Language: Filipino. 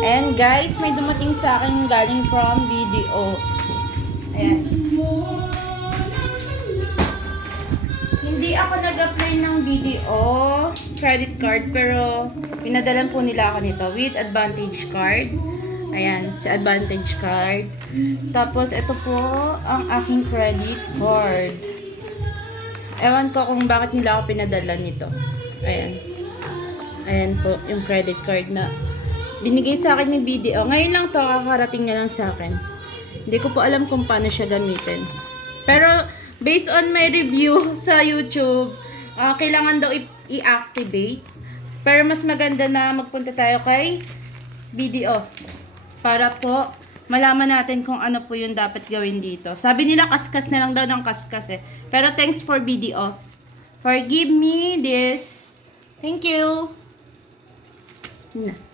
And guys, may dumating sa akin galing from BDO. Ayan. Hindi ako nag-apply ng BDO credit card, pero pinadalan po nila ako nito with Advantage card. Ayan, sa Advantage card. Tapos, ito po ang aking credit card. Ewan ko kung bakit nila ako pinadala nito. Ayan. Ayan po, yung credit card na binigay sa akin ni BDO. Ngayon lang to, kakarating na lang sa akin. Hindi ko po alam kung paano siya gamitin. Pero, based on my review sa YouTube, kailangan daw i-activate. Pero mas maganda na magpunta tayo kay BDO. Para po, malaman natin kung ano po yung dapat gawin dito. Sabi nila, kaskas na lang daw ng kaskas eh. Pero thanks for BDO. Forgive me this. Thank you. Na.